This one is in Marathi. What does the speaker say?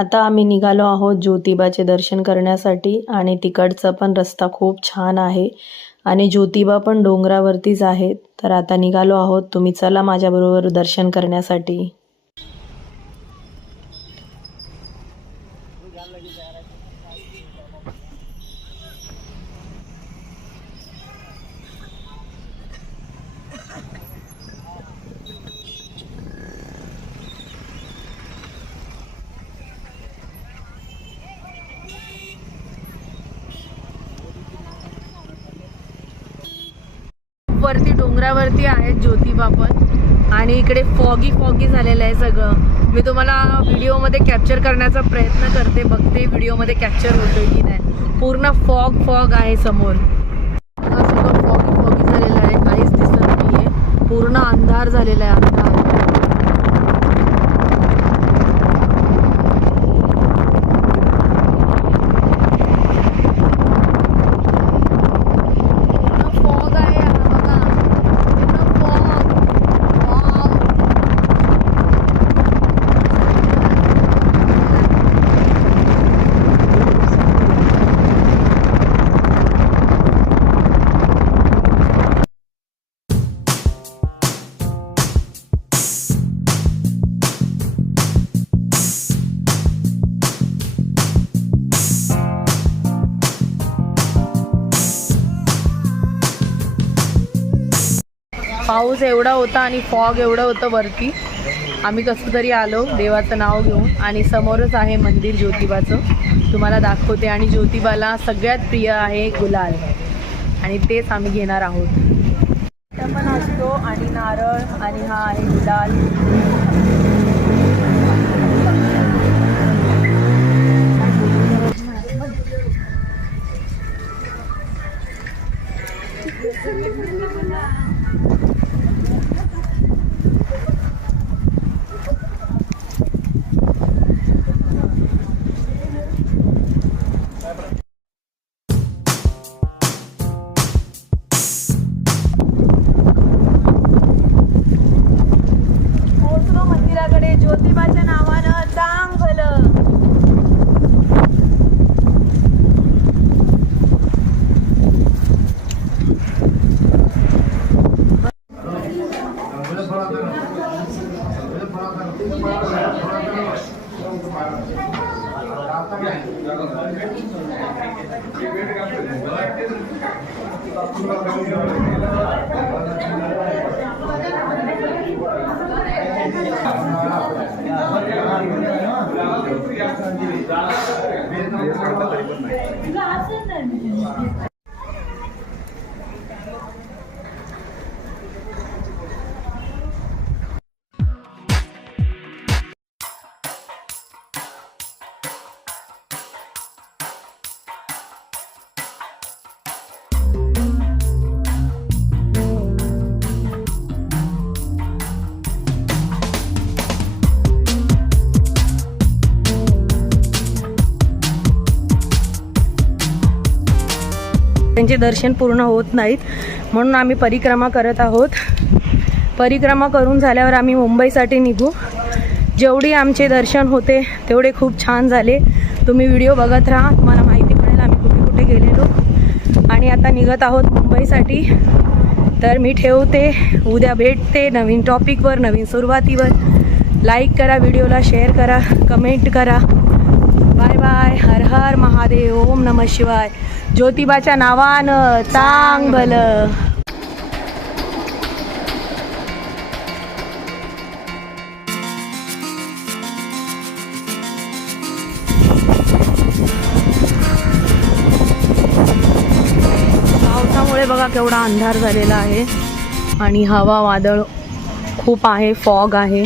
आता आम्ही निघालो आहोत ज्योतिबाचे दर्शन करण्यासाठी आणि तिकडचा पण रस्ता खूप छान आहे आणि ज्योतिबा पण डोंगरावरतीच आहेत. तर आता निघालो आहोत. तुम्ही चला माझ्याबरोबर दर्शन करण्यासाठी. वरती डोंगरावरती आहेत ज्योतिबा पण आणि इकडे फॉगी झालेलं आहे सगळं. मी तुम्हाला व्हिडिओमध्ये कॅप्चर करण्याचा प्रयत्न करते, बघते व्हिडिओमध्ये कॅप्चर होतोय की नाही. पूर्ण फॉग आहे समोर. सगळं फॉगी झालेलं आहे, काहीच दिसत नाहीये. पूर्ण अंधार झालेला आहे, अंधार. पाऊस एवढा होता आणि फॉग एवढं होतं वरती. आम्ही कसं तरी आलो देवाचं नाव घेऊन आणि समोरच आहे मंदिर ज्योतिबाचं, तुम्हाला दाखवते. आणि ज्योतिबाला सगळ्यात प्रिय आहे गुलाल आणि तेच आम्ही घेणार आहोत. त्या पण असतो आणि नारळ आणि हा आहे गुलाल. ज्योतिबाच्या नावानं चांग भलं. त्यांचे दर्शन पूर्ण होत नाहीत म्हणून आम्ही परिक्रमा करत आहोत. परिक्रमा करून झाल्यावर आम्ही मुंबईसाठी निघू. जेवढी आमचे दर्शन होते तेवढे खूप छान झाले. तुम्ही व्हिडिओ बघत राहा, तुम्हाला माहिती पडेल आम्ही कुठे कुठे गेलेलो. आणि आता निघत आहोत मुंबईसाठी. तर मी ठेवते, उद्या भेटते नवीन टॉपिकवर, नवीन सुरुवातीवर. लाईक करा, व्हिडिओला शेअर करा, कमेंट करा. Bye bye. हर हर महादेव. ओम नमः शिवाय. ज्योतिबाच्या नावानं चांग भलं. पावसामुळे बघा केवढा अंधार झालेला आहे आणि हवा वादळ खूप आहे, फॉग आहे.